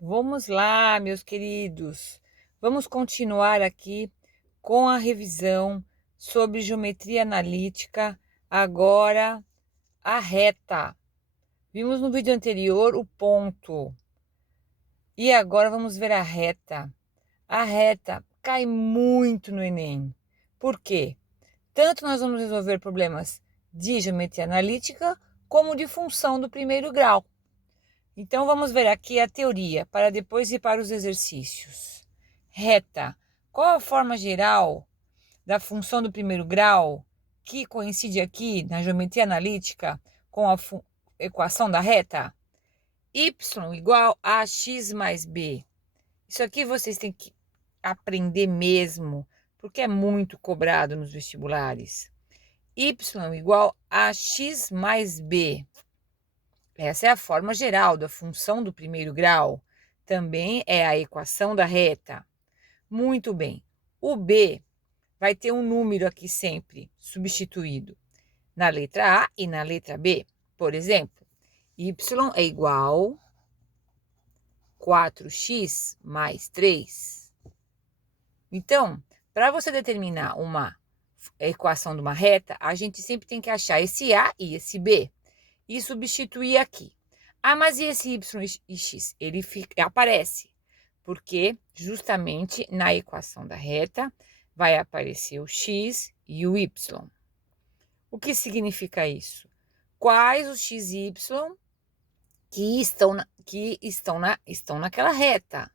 Vamos lá, meus queridos. Vamos continuar aqui com a revisão sobre geometria analítica, agora a reta. Vimos no vídeo anterior o ponto e agora vamos ver a reta. A reta cai muito no Enem. Por quê? Tanto nós vamos resolver problemas de geometria analítica como de função do primeiro grau. Então, vamos ver aqui a teoria, para depois ir para os exercícios. Reta. Qual a forma geral da função do primeiro grau, que coincide aqui na geometria analítica com a equação da reta? Y igual a x mais b. Isso aqui vocês têm que aprender mesmo, porque é muito cobrado nos vestibulares. Y igual a x mais b. Essa é a forma geral da função do primeiro grau. Também é a equação da reta. Muito bem. O B vai ter um número aqui sempre substituído na letra A e na letra B. Por exemplo, y é igual a 4x mais 3. Então, para você determinar uma equação de uma reta, a gente sempre tem que achar esse A e esse B e substituir aqui. Ah, mas e esse y e x? Ele aparece, porque justamente na equação da reta vai aparecer o x e o y. O que significa isso? Quais os x e y que estão naquela reta?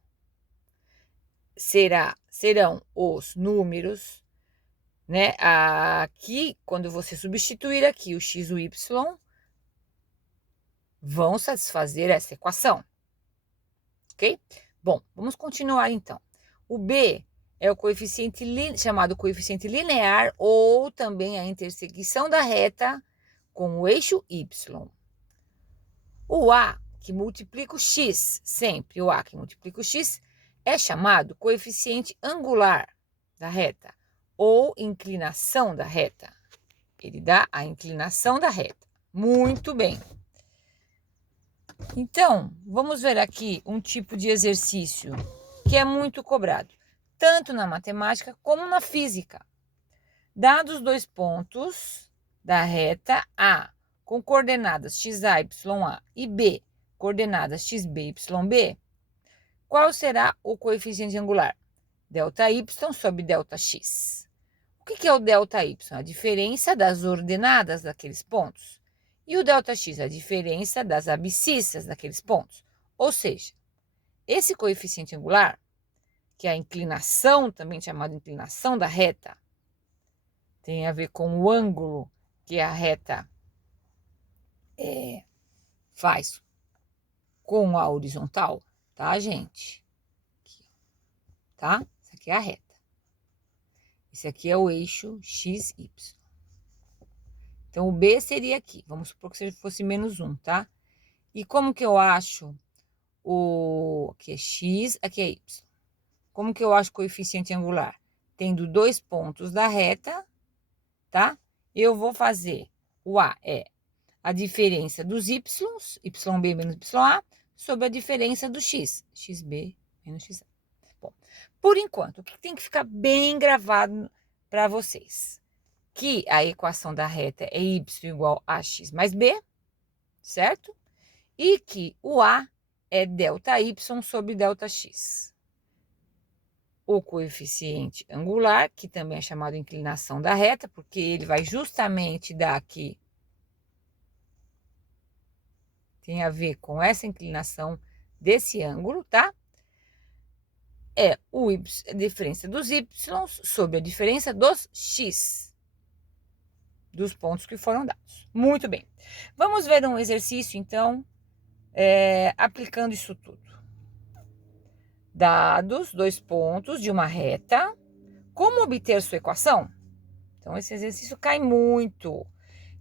Serão os números, né? Aqui, quando você substituir aqui o x e o y, vão satisfazer essa equação, ok? Bom, vamos continuar então. O B é o coeficiente chamado coeficiente linear ou também a intersecção da reta com o eixo Y. O A, que multiplica o x, sempre o A que multiplica o x, é chamado coeficiente angular da reta ou inclinação da reta. Ele dá a inclinação da reta. Muito bem. Então, vamos ver aqui um tipo de exercício que é muito cobrado, tanto na matemática como na física. Dados dois pontos da reta A com coordenadas xa, ya e B, coordenadas xb, yb, qual será o coeficiente angular? ΔY sobre Δx. O que é o ΔY? A diferença das ordenadas daqueles pontos. E o Δx, a diferença das abscissas daqueles pontos. Ou seja, esse coeficiente angular, que é a inclinação, também chamada inclinação da reta, tem a ver com o ângulo que a reta faz com a horizontal, tá, gente? Aqui, tá? Essa aqui é a reta. Esse aqui é o eixo XY. Então, o B seria aqui. Vamos supor que fosse menos 1, tá? E como que eu acho aqui é X, aqui é Y. Como que eu acho o coeficiente angular? Tendo dois pontos da reta, tá? Eu vou fazer o A é a diferença dos Ys, YB menos YA, sobre a diferença do X, XB menos XA. Bom, por enquanto, o que tem que ficar bem gravado para vocês? Que a equação da reta é y igual a x mais b, certo? E que o A é ΔY sobre Δx. O coeficiente angular, que também é chamado inclinação da reta, porque ele vai justamente dar aqui, tem a ver com essa inclinação desse ângulo, tá? É a diferença dos y sobre a diferença dos x, dos pontos que foram dados. Muito bem. Vamos ver um exercício, então, aplicando isso tudo. Dados dois pontos de uma reta, como obter sua equação? Então, esse exercício cai muito.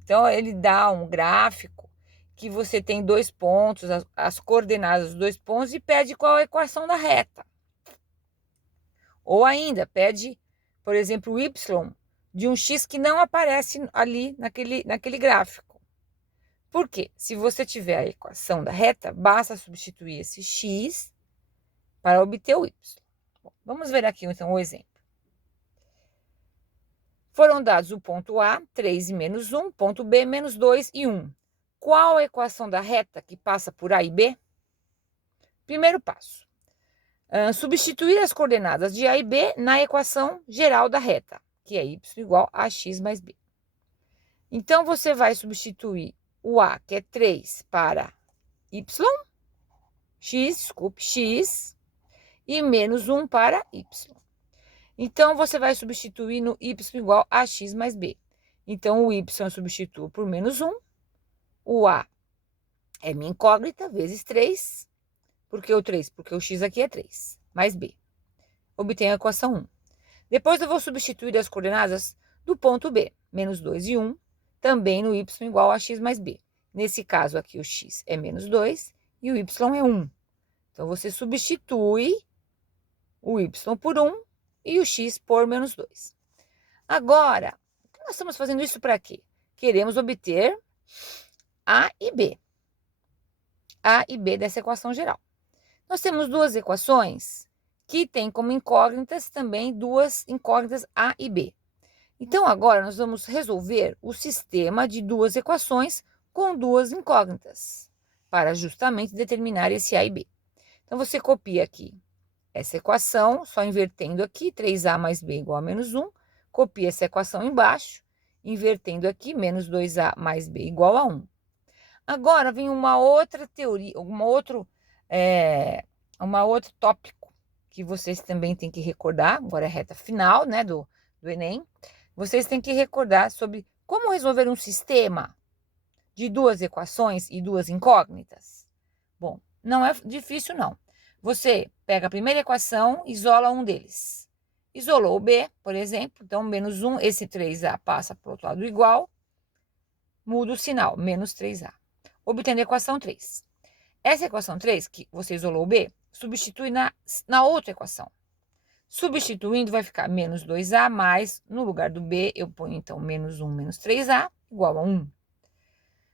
Então, ele dá um gráfico que você tem dois pontos, as coordenadas dos dois pontos, e pede qual a equação da reta. Ou ainda, pede, por exemplo, o y de um x que não aparece ali naquele gráfico. Por quê? Se você tiver a equação da reta, basta substituir esse x para obter o y. Bom, vamos ver aqui, então, o exemplo. Foram dados o ponto A, 3 e menos 1, ponto B, menos 2 e 1. Qual a equação da reta que passa por A e B? Primeiro passo. Substituir as coordenadas de A e B na equação geral da reta, que é y igual a x mais b. Então, você vai substituir o A, que é 3, para y, x, e menos 1 para y. Então, você vai substituir no y igual a x mais b. Então, o y eu substituo por menos 1, o A é minha incógnita, vezes 3, porque o 3? Porque o x aqui é 3, mais b. Obtenho a equação 1. Depois eu vou substituir as coordenadas do ponto B, menos 2 e 1, também no y igual a x mais b. Nesse caso aqui o x é menos 2 e o y é 1. Então, você substitui o y por 1 e o x por menos 2. Agora, nós estamos fazendo isso para quê? Queremos obter A e B. A e B dessa equação geral. Nós temos duas equações que têm como incógnitas também duas incógnitas A e B. Então, agora nós vamos resolver o sistema de duas equações com duas incógnitas, para justamente determinar esse A e B. Então, você copia aqui essa equação, só invertendo aqui, 3A mais B igual a menos 1, copia essa equação embaixo, invertendo aqui, menos 2A mais B igual a 1. Agora, vem uma outra teoria, outro tópico que vocês também têm que recordar, agora é a reta final, né, do Enem. Vocês têm que recordar sobre como resolver um sistema de duas equações e duas incógnitas. Bom, não é difícil, não. Você pega a primeira equação, isola um deles. Isolou o B, por exemplo, então menos 1, esse 3A passa para o outro lado igual, muda o sinal, menos 3A. Obtendo a equação 3. Essa equação 3, que você isolou o B, substitui na outra equação. Substituindo, vai ficar menos 2A, mais, no lugar do B, eu ponho, então, menos 1, menos 3A, igual a 1.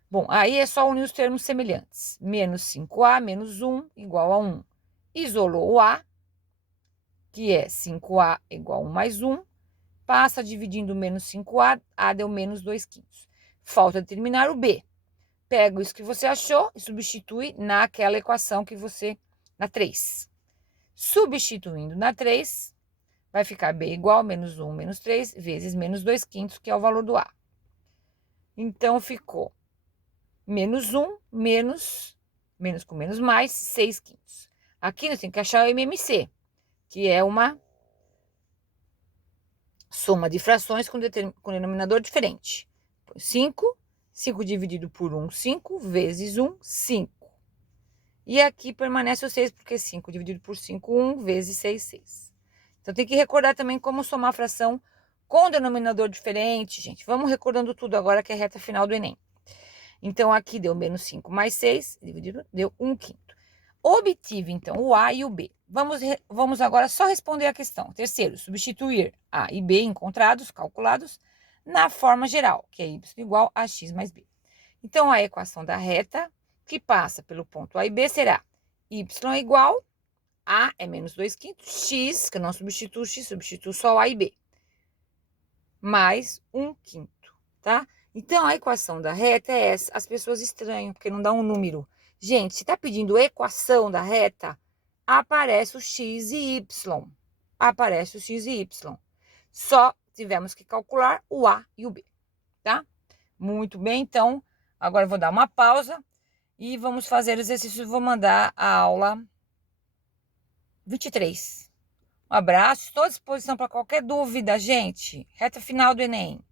Bom, aí é só unir os termos semelhantes. Menos 5A, menos 1, igual a 1. Isolou o A, que é 5A igual a 1 mais 1. Passa dividindo menos 5A, A deu menos 2/5. Falta determinar o B. Pega isso que você achou e substitui naquela equação que você, na 3. Substituindo na 3, vai ficar B igual a menos 1 menos 3 vezes menos 2/5, que é o valor do A. Então, ficou menos 1 menos com menos mais 6/5. Aqui nós temos que achar o MMC, que é uma soma de frações com denominador diferente. 5 dividido por 1, 5, vezes 1, 5. E aqui permanece o 6, porque 5 dividido por 5, 1, vezes 6, 6. Então, tem que recordar também como somar fração com denominador diferente, gente. Vamos recordando tudo agora, que é a reta final do Enem. Então, aqui deu menos 5 mais 6, dividido, deu 1/5. Obtive, então, o A e o B. Vamos agora só responder a questão. Terceiro, substituir A e B encontrados, calculados, na forma geral, que é y igual a x mais b. Então, a equação da reta que passa pelo ponto A e B será y igual a é menos 2/5, x, que eu não substituo x, substituo só A e B, mais 1/5, tá? Então, a equação da reta é essa. As pessoas estranham, porque não dá um número. Gente, se está pedindo equação da reta, aparece o x e y. Aparece o x e y. Só tivemos que calcular o A e o B, tá? Muito bem, então, agora eu vou dar uma pausa e vamos fazer o exercício. Vou mandar a aula 23. Um abraço, estou à disposição para qualquer dúvida, gente. Reta final do Enem.